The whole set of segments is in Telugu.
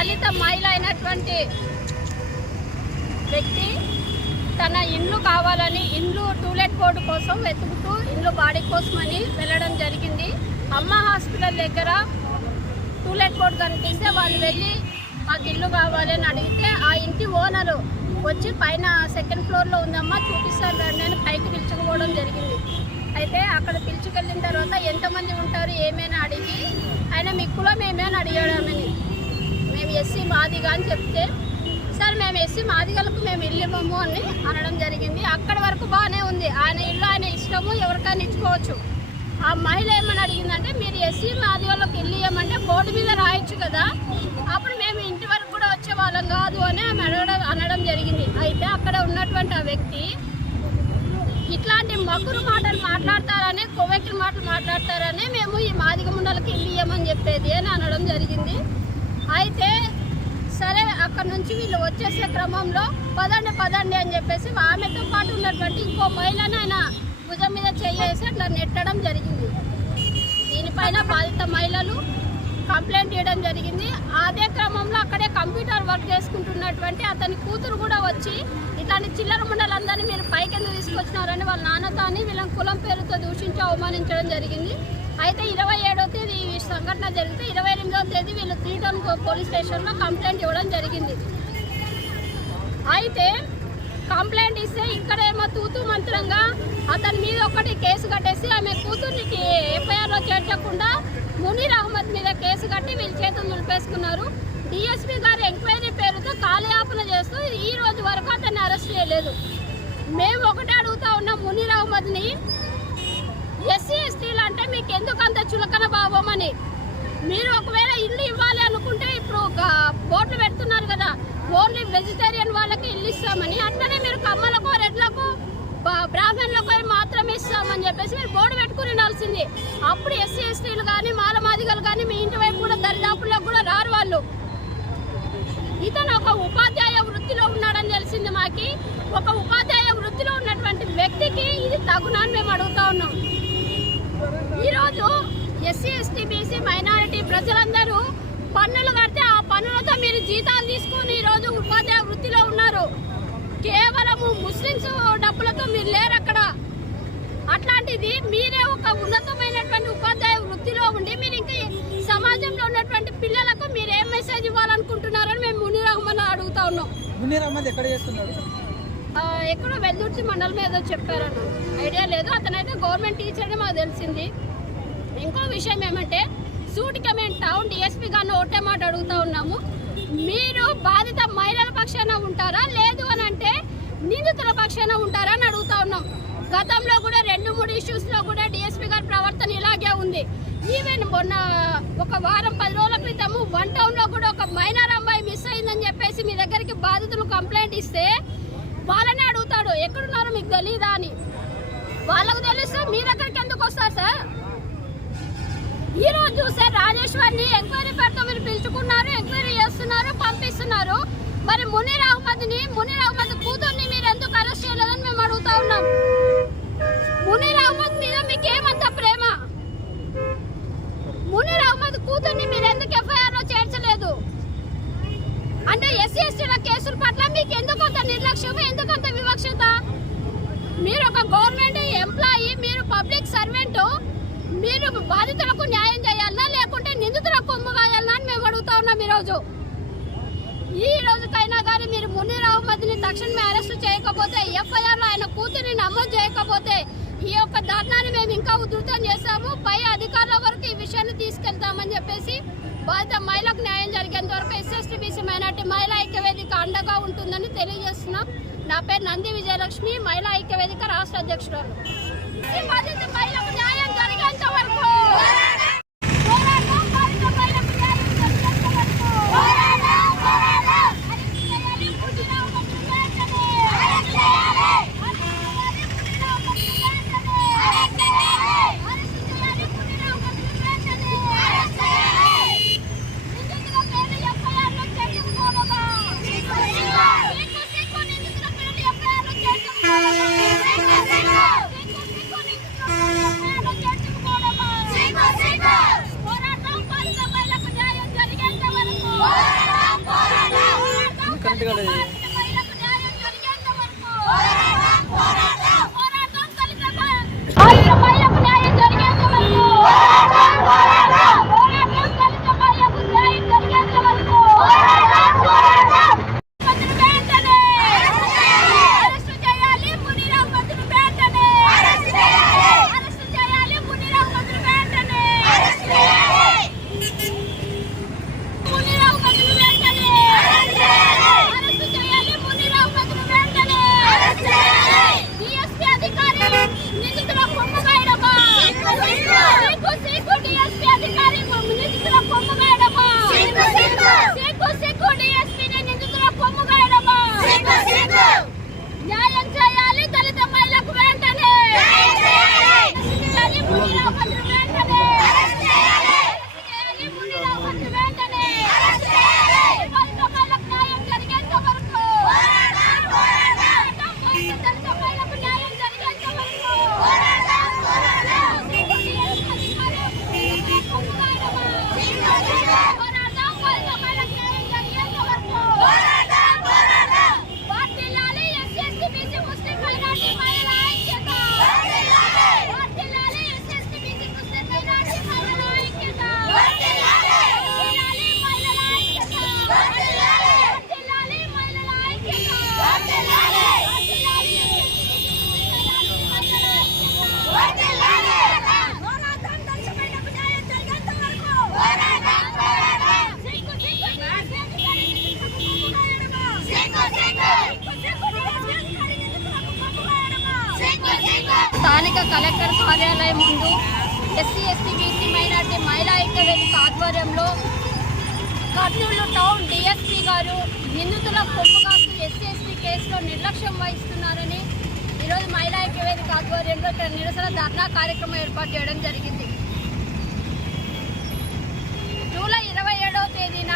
దళిత మహిళ అయినటువంటి వ్యక్తి తన ఇల్లు కావాలని ఇల్లు టూలెట్ బోర్డు కోసం వెతుకుతూ ఇల్లు బాడీ కోసమని వెళ్ళడం జరిగింది. అమ్మ హాస్పిటల్ దగ్గర టూలెట్ బోర్డు కనిపిస్తే వాళ్ళు వెళ్ళి మాకు ఇల్లు కావాలి అని అడిగితే ఆ ఇంటి ఓనరు వచ్చి పైన సెకండ్ ఫ్లోర్లో ఉందమ్మా చూపిస్తాను రండి అని పైకి పిలుచుకుపోవడం జరిగింది. అయితే అక్కడ పిలుచుకెళ్ళిన తర్వాత ఎంతమంది ఉంటారు ఏమైనా అడిగి ఆయన మీ కులం ఏమైనా అడిగాడమని మేము ఎస్సీ మాదిగా అని చెప్తే సార్ మేము ఎస్సీ మాదిగలకు మేము ఇల్లు ఇవ్వము అని అనడం జరిగింది. అక్కడ వరకు బాగానే ఉంది. ఆయన ఇల్లు ఆయన ఇష్టము ఎవరికైనా ఇచ్చుకోవచ్చు. ఆ మహిళ ఏమని అడిగిందంటే మీరు ఎస్సీ మాదిగలకు ఇల్లు ఇవ్వమంటే బోర్డు మీద రాయొచ్చు కదా. అప్పుడు మేము ఇంటి వరకు కూడా వచ్చే వాళ్ళం కాదు అని ఆమె అడగడం అనడం జరిగింది. అయితే అక్కడ ఉన్నటువంటి ఆ వ్యక్తి ఇట్లాంటి మగ్గురు మాటలు మాట్లాడతారని కొవ్వెక్కిన మాటలు మాట్లాడతారని మేము ఈ మాదిగ ముండలకి ఇల్లు ఇవ్వమని చెప్పేది అని అనడం జరిగింది. అయితే సరే అక్కడ నుంచి వీళ్ళు వచ్చేసే క్రమంలో పదండి పదండి అని చెప్పేసి ఆమెతో పాటు ఉన్నటువంటి ఇంకో మహిళను ఆయన భుజం మీద చేసి అట్లా నెట్టడం జరిగింది. దీనిపైన బాధిత మహిళలు కంప్లైంట్ చేయడం జరిగింది. అదే క్రమంలో అక్కడే కంప్యూటర్ వర్క్ చేసుకుంటున్నటువంటి అతని కూతురు కూడా వచ్చి ఇట్లాంటి చిల్లర ముండలందరినీ మీరు పైకి ఎందుకు తీసుకొచ్చినారని వాళ్ళ నాన్నతో అని వీళ్ళని కులం పేరుతో దూషించి అవమానించడం జరిగింది. అయితే ఇరవై ఏడో తేదీ ఈ సంఘటన జరిగితే ఇరవై ఎనిమిదవ తేదీ వీళ్ళు త్రీ టౌన్ పోలీస్ స్టేషన్లో కంప్లైంట్ ఇవ్వడం జరిగింది. అయితే కంప్లైంట్ ఇస్తే ఇక్కడేమో తూతు మంత్రంగా అతని మీద ఒకటి కేసు కట్టేసి ఆమె కూతుర్నికి ఎఫ్ఐఆర్లో చేర్చకుండా మునీర్ అహ్మద్ మీద కేసు కట్టి వీళ్ళ చేతులు నిలిపేసుకున్నారు డిఎస్పీ గారు ఎంక్వైరీ పేరుతో కాలయాపన చేస్తూ ఈ రోజు వరకు అతన్ని అరెస్ట్ చేయలేదు. మేము ఒకటే అడుగుతా ఉన్నాం మునీర్ అహ్మద్ని ఎస్సీ ఎస్టీలు అంటే మీకు ఎందుకు అంత చులకన భావం అని? మీరు ఒకవేళ ఇల్లు ఇవ్వాలి అనుకుంటే ఇప్పుడు ఒక బోర్డులు పెడుతున్నారు కదా ఓన్లీ వెజిటేరియన్ వాళ్ళకి ఇల్లు ఇస్తామని. అట్లనే మీరు కమ్మలకు రెడ్లకు బ్రాహ్మణులకు మాత్రమే ఇస్తామని చెప్పేసి మీరు బోర్డు పెట్టుకుని ఉండాల్సింది. అప్పుడు ఎస్సీ ఎస్టీలు కానీ మాలమాదిగలు కానీ మీ ఇంటి వైపు కూడా దరిదాపుల్లో కూడా రారు వాళ్ళు. ఇతను ఒక ఉపాధ్యాయ వృత్తిలో ఉన్నాడని తెలిసింది మాకి. ఒక ఉపాధ్యాయ వృత్తిలో ఉన్నటువంటి వ్యక్తికి ఇది తగునని మేము అడుగుతా ఉన్నాం. ఈరోజు ఎస్సీ ఎస్టీ బీసీ మైనారిటీ ప్రజలందరూ పన్నులు కడితే ఆ పన్నులతో మీరు జీతాలు తీసుకొని ఈరోజు ఉపాధ్యాయ వృత్తిలో ఉన్నారు. కేవలము ముస్లిమ్స్ డబ్బులతో మీరు లేరు అక్కడ. అట్లాంటిది మీరే ఒక ఉన్నతమైనటువంటి ఉపాధ్యాయ వృత్తిలో ఉండి మీరు ఇంకా సమాజంలో ఉన్నటువంటి పిల్లలకు మీరు ఏం మెసేజ్ ఇవ్వాలనుకుంటున్నారని మేము మునీర్ అహ్మద్ అడుగుతా ఉన్నాం. మునీర్ అహ్మద్ ఎక్కడ చేస్తున్నారు ఎక్కడో వెల్దుర్తి మండలం ఏదో చెప్పారన్న. ఐడియా లేదు. అతనైతే గవర్నమెంట్ టీచర్ అని మాకు తెలిసింది. ఇంకో విషయం ఏమంటే సూటిగా మేము టౌన్ డిఎస్పీ గారిని ఒకటే మాట అడుగుతా ఉన్నాము. మీరు బాధిత మహిళల పక్షాన ఉంటారా? లేదు అని అంటే నిందితుల పక్షాన ఉంటారా అని అడుగుతా ఉన్నాం. గతంలో కూడా రెండు మూడు ఇష్యూస్లో కూడా డిఎస్పీ గారి ప్రవర్తన ఇలాగే ఉంది. ఈవెన్ మొన్న ఒక వారం పది రోజుల క్రితము వన్ టౌన్లో కూడా ఒక మైనర్ అమ్మాయి మిస్ అయిందని చెప్పేసి మీ దగ్గరికి బాధితులు కంప్లైంట్ ఇస్తే వాళ్ళనే అడుగుతాడు ఎక్కడున్నారో మీకు తెలియదా అని? వాళ్ళకు తెలిస్తే మీ దగ్గరికి ఎందుకు వస్తారు సార్? ఈ రోజు చూస్తే రాజేశ్వర్ని ఎంక్వైరీ పెడతా మీరు పిలుచుకున్నారు ఎంక్వైరీ చేస్తున్నారు పంపిస్తున్నారు. మరి మునీర్ అహ్మద్ని మునీర్ అహ్మద్ కూతుర్ని మీరు ఎందుకు అరెస్ట్ చేయలేదని మేము అడుగుతా ఉన్నాం. మునీర్ అహ్మద్ మీద మీకు ఏమంత ప్రేమ? మునీర్ అహ్మద్ కూతుర్ని మీరు ఎందుకు ఎఫ్ఐఆర్ అంటే ఎస్సీ ఎస్టీల కేసుల పట్ల మీకు ఎందుకు అంత నిర్లక్ష్యం ఎందుకు అంత వివక్షత? మీరు ఒక గవర్నమెంట్ ఎంప్లాయీ మీరు పబ్లిక్ సర్వెంట్ మీరు బాధితులకు న్యాయం చేయాలన్నా లేకుంటే నిందితులకు కొమ్ము అని మేము అడుగుతా ఉన్నాం ఈరోజు. ఈ రోజుకైనా కానీ మీరు మునీర్ అహ్మద్ని తక్షణమే అరెస్ట్ చేయకపోతే ఎఫ్ఐఆర్లో ఆయన కూతురిని నమోదు చేయకపోతే ఈ యొక్క ధర్నాన్ని మేము ఇంకా ఉధృతం చేస్తాము పై అధికారుల వరకు ఈ విషయాన్ని తీసుకెళ్తామని చెప్పేసి బాధిత మహిళకు న్యాయం జరిగేంత వరకు ఎస్ఎస్టీ బీసీ మైనార్టీ మహిళా ఐక్యవేదిక అండగా ఉంటుందని తెలియజేస్తున్నాం. నా పేరు నంది విజయలక్ష్మి మహిళా ఐక్యవేదిక రాష్ట్ర అధ్యక్షురాలు. బాధిత మహిళకు న్యాయం జరిగేంత వరకు കെട്ടുകളി స్థానిక కలెక్టర్ కార్యాలయం ముందు ఎస్సీ ఎస్టీ బీసీ మైనార్టీ మహిళా ఐక్య వేదిక ఆధ్వర్యంలో కర్నూలు టౌన్ డిఎస్పీ గారు నిందితుల కొమ్ముగాసు ఎస్సీ ఎస్టీ కేసులో నిర్లక్ష్యం వహిస్తున్నారని ఈరోజు మహిళా ఐక్య వేదిక ఆధ్వర్యంలో ఇక్కడ నిరసన ధర్నా కార్యక్రమం ఏర్పాటు చేయడం జరిగింది. జూలై ఇరవై ఏడవ తేదీన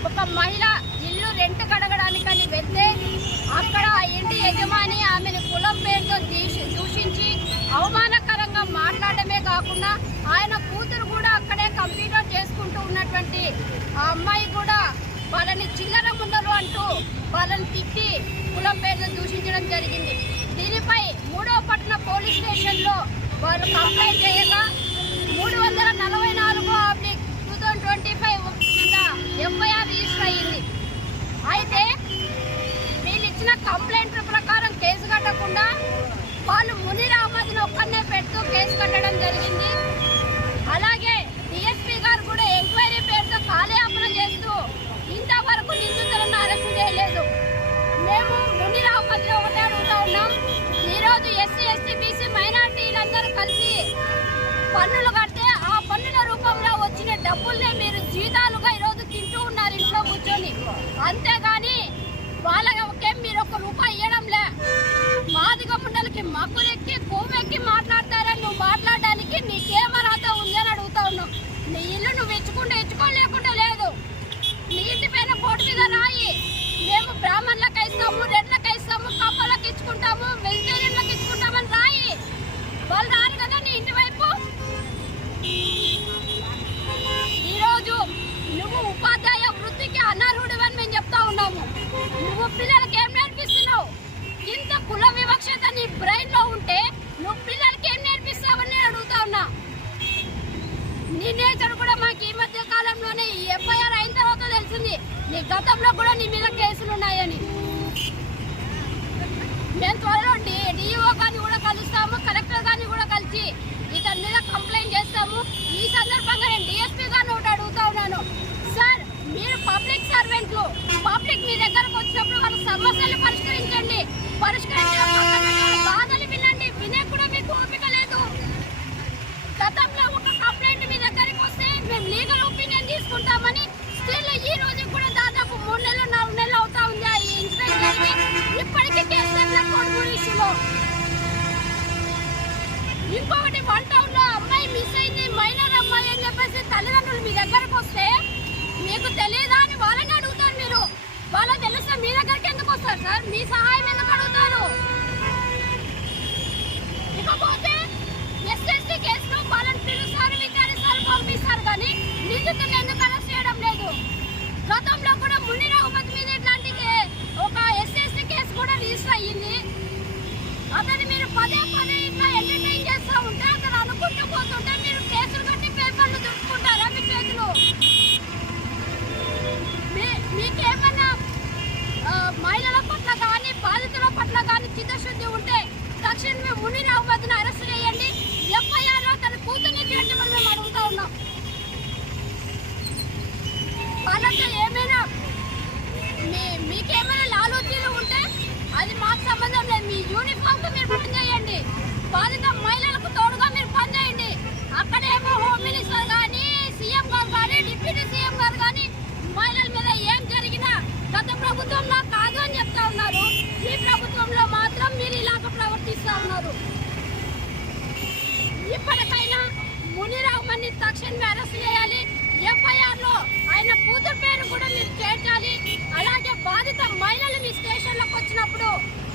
ఒక మహిళ ఇల్లు రెంట్ కడగడానికని వెళ్తే అక్కడ ఇంటి యజమాని ఆమెను కులం పేరుతో దూషి- దూషించి అవమానకరంగా మాట్లాడమే కాకుండా ఆయన కూతురు కూడా అక్కడే కంప్యూటర్ చేసుకుంటూ ఉన్నటువంటి ఆ అమ్మాయి కూడా వాళ్ళని చిల్లర ముండలు అంటూ వాళ్ళని తిట్టి కులం పేరుతో దూషించడం జరిగింది. దీనిపై మూడో పట్టణ పోలీస్ స్టేషన్లో వాళ్ళు కంప్లైంట్ చేయగా మూడు వందల నలభై నాలుగు oblique two thousand twenty five కింద ఎఫ్ఐఆర్ ఇచ్చిన కంప్లైంట్ ప్రకారం కేసు కట్టకుండా వాళ్ళు మునీర్ అహ్మద్ని ఒక్కనే పెడుతూ కేసు కట్టడం జరిగింది. అలాగే డిఎస్పీ గారు కూడా ఎంక్వైరీ పేరుతో కాలయాపన చేస్తూ ఇంతవరకు నిందితులను అరెస్ట్ చేయలేదు. మేము మునీర్ అహ్మద్ని ఒకటే అడుగుతా ఉన్నాం. ఈరోజు ఎస్సీ ఎస్టీ బీసీ మైనార్టీలందరూ కలిసి పన్నులు కడితే ఆ పన్నుల రూపంలో వచ్చిన డబ్బుల్నే మీరు జీతాలుగా ఈరోజు తింటూ ఉన్నారు ఇంట్లో కూర్చొని. అంతేగాని వాళ్ళ మాకు ముండలకి మక్కులెక్కి ఎక్కి మాట్లాడతారని నువ్వు మాట్లాడడానికి నీకేం అర్హత ఉంది అని అడుగుతా ఉన్నావు. నీ ఇల్లు నువ్వు ఇచ్చుకుంటే ఇచ్చుకోలేకుండా లేదు. నీ ఇంటి పైన బోర్డు మీద రాయి. మేము బ్రాహ్మణులకు ఇస్తాము రెడ్లకు ఇస్తాము కప్పలకు ఇచ్చుకుంటాము వెజిటేరియన్లకు ఇచ్చుకుంటామని రాయి. వాళ్ళు రారు కదా నీ ఇంటి వైపు? ఈరోజు నువ్వు ఉపాధ్యాయ వృత్తికి అనర్హుడివని మేము చెప్తా ఉన్నాము. నువ్వు పిల్లలకి ఏం నేర్పిస్తున్నావు? ఇంత కుల వివక్షత నీ బ్రెయిన్లో ఉంటే నువ్వు పిల్లలకి ఏం నేర్పిస్తావని నేను అడుగుతా ఉన్నా నీ నేచర్ కూడా మాకు ఈ మధ్య కాలంలోనే ఈ ఎఫ్ఐఆర్ అయిన తర్వాత తెలిసింది నీ గతంలో కూడా నీ మీద కేసులు ఉన్నాయని మేము త్వరలో డిఈఓ గారిని కూడా కలుస్తాము కలెక్టర్ గారిని కూడా కలిసి ఇతని మీద కంప్లైంట్ చేస్తాము ఈ సందర్భంగా నేను డిఎస్పీ గారిని ఒకటి అడుగుతా ఉన్నాను సార్ మీరు పబ్లిక్ పబ్లిక్ మీ దగ్గరకు వచ్చినప్పుడు వాళ్ళ సమస్యలు పరిష్కరించండి. పరిష్కరించడం బాధలు వినండి. వినే కూడా మీకు ఓపిక లేదు. గతంలో ఒక కంప్లైంట్ మీ దగ్గరికి వస్తే మేము లీగల్ ఒపీనియన్ తీసుకుంటామని స్టిల్ ఈ రోజు కూడా దాదాపు మూడు నెలలు నాలుగు నెలలు అవుతా ఉంది ఆ ఇన్సిడెంట్ జరిగి ఇప్పటికీ కేసు ఇష్యూలో ఇంకొకటి వన్ టౌన్లో అమ్మాయి మిస్ అయింది మైనర్ అమ్మాయి అని చెప్పేసి తల్లిదండ్రులు మీ దగ్గరకు వస్తే మీకు తెలియదా అని వాళ్ళని వాళ్ళకి తెలుసా మీ దగ్గరికి ఎందుకు వస్తారు సార్? మీ సహాయం ఎందుకు అడుగుతారు? ఇకపోతే ఎస్ఎస్టీ కేసులో వాళ్ళని పిలుస్తారు విచారిస్తారు పంపిస్తారు కానీ నిందితులను ఎందుకు అరెస్ట్ చేయడం లేదు? గతంలో కూడా మున్నిరావుపతి మీద ఇట్లాంటి కే- అయ్యింది. అతను మీరు పదే పదే ఇట్లా ఎంటర్టైన్ చేస్తూ ఉంటే అతను అనుకుంటూ పోతుంటే మీరు కేసులు కట్టి పేపర్లు దుడుచుకుంటారా మీ చేతులు? మీ- మీకేమన్నా ఆ, మహిళల పట్ల కానీ బాధితుల పట్ల కానీ చిత్తశుద్ధి ఉంటే తక్షణమే ముని రావుబద్దును అరెస్ట్ చేయండి. ఎఫ్ఐఆర్లో తన కూతుర్ని చేయండి మేము అడుగుతా ఉన్నాం. వాళ్ళంతా ఏమైనా మీకేమైనా లాలూచీలు ఉంటే అది మాకు సంబంధం లేదు. మీ యూనిఫామ్ మీరు పని చేయండి. బాధిత మహిళ తోడుగా మీరు పని చేయండి అక్కడేమో హోమ్ మినిస్టర్ కానీ సీఎం గారు కానీ డిప్యూటీ సీఎం గారు కానీ మహిళల మీద ఏం జరిగినా గత ప్రభుత్వంలో కాదు అని చెప్తా ఉన్నారు ఈ ప్రభుత్వంలో మాత్రం మీరు ఇలాగ ప్రవర్తిస్తా ఉన్నారు ఇప్పటికైనా మునిరామన్ని తక్షణమే అరెస్ట్ చేయాలి ఎఫ్ఐఆర్లో ఆయన కూతురు పేరు కూడా మీరు చేర్చాలి అలాగే బాధిత మహిళలు మీ స్టేషన్లకు వచ్చినప్పుడు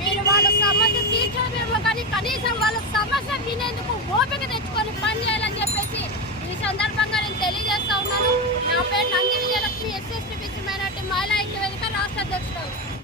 మీరు వాళ్ళ సమస్య తీర్చడమేమో కానీ కనీసం వాళ్ళ సమస్య వినేందుకు ఓపిక తెచ్చుకొని పని చేయాలని చెప్పేసి ఈ సందర్భంగా నేను తెలియజేస్తా ఉన్నాను. నా పేరు నంది విజయలక్ష్మి ఎస్ఎస్టీ మైనార్టీ మహిళా ఐక్య వేదిక రాష్ట్ర అధ్యక్షుడు.